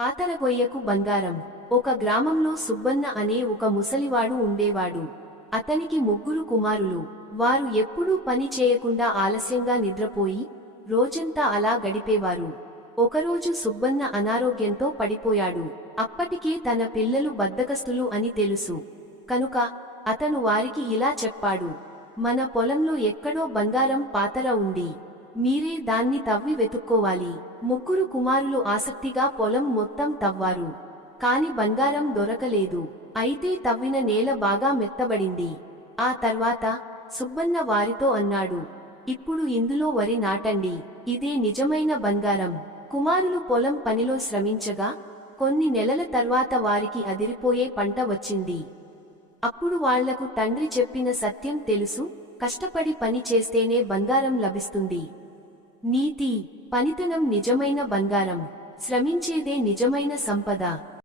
ఆతరగొయ్యకు బంగారం. ఒక గ్రామంలో సుబ్బన్న అనే ఒక ముసలివాడు ఉండేవాడు. అతనికి ముగ్గురు కుమారులు. వారు ఎప్పుడూ పని చేయకుండా ఆలస్యంగా నిద్రపోయి రోజంతా అలా గడిపేవారు. ఒకరోజు సుబ్బన్న అనారోగ్యంతో పడిపోయాడు. అప్పటికే తన పిల్లలు బద్ధకస్తులు అని తెలుసు కనుక అతను వారికి ఇలా చెప్పాడు: మన పొలంలో ఎక్కడో బంగారం పాతర ఉంది. మీరే దాన్ని తవ్వి వెతుక్కోవాలి. ముగ్గురు కుమారులు ఆసక్తిగా పొలం మొత్తం తవ్వారు. కాని బంగారం దొరకలేదు. అయితే తవ్విన నేల బాగా మెత్తబడింది. ఆ తర్వాత సుబ్బన్న వారితో అన్నాడు: ఇప్పుడు ఇందులో వరి నాటండి. ఇదే నిజమైన బంగారం. కుమారులు పొలం పనిలో శ్రమించగా కొన్ని నెలల తర్వాత వారికి అదిరిపోయే పంట వచ్చింది. అప్పుడు వాళ్లకు తండ్రి చెప్పిన సత్యం తెలుసు: కష్టపడి పని చేస్తేనే బంగారం లభిస్తుంది. నీతి: పనితనం నిజమైన బంగారం. శ్రమించేదే నిజమైన సంపద.